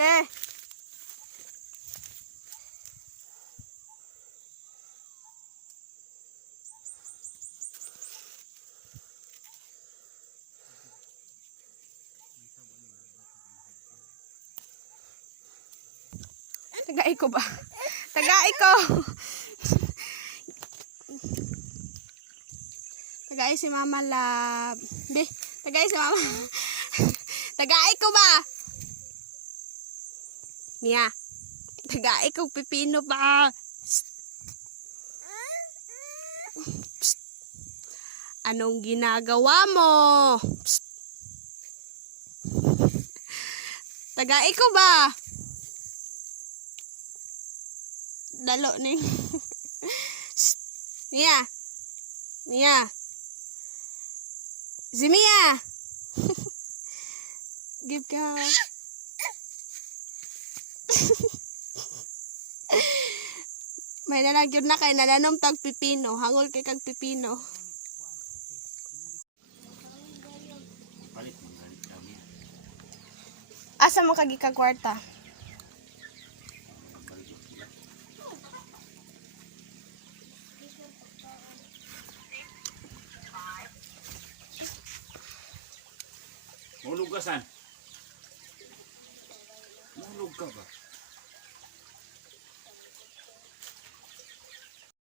Eh. Tagai ko ba? Tagai ko. Tagai si Mama Love. Be, tagai si Mama. Tagai ko ba? Mia. Tagai ko pipino ba? Psst. Anong ginagawa mo? Psst. Tagai ko ba? Dalo ning. Mia. Mia. Zimia. Give ka. May nalagyod na kay nananom tag pipino. Hangol kay kag pipino. Asa mo kagi kag kwarta? Mahulog ka, San? Mahulog ka ba?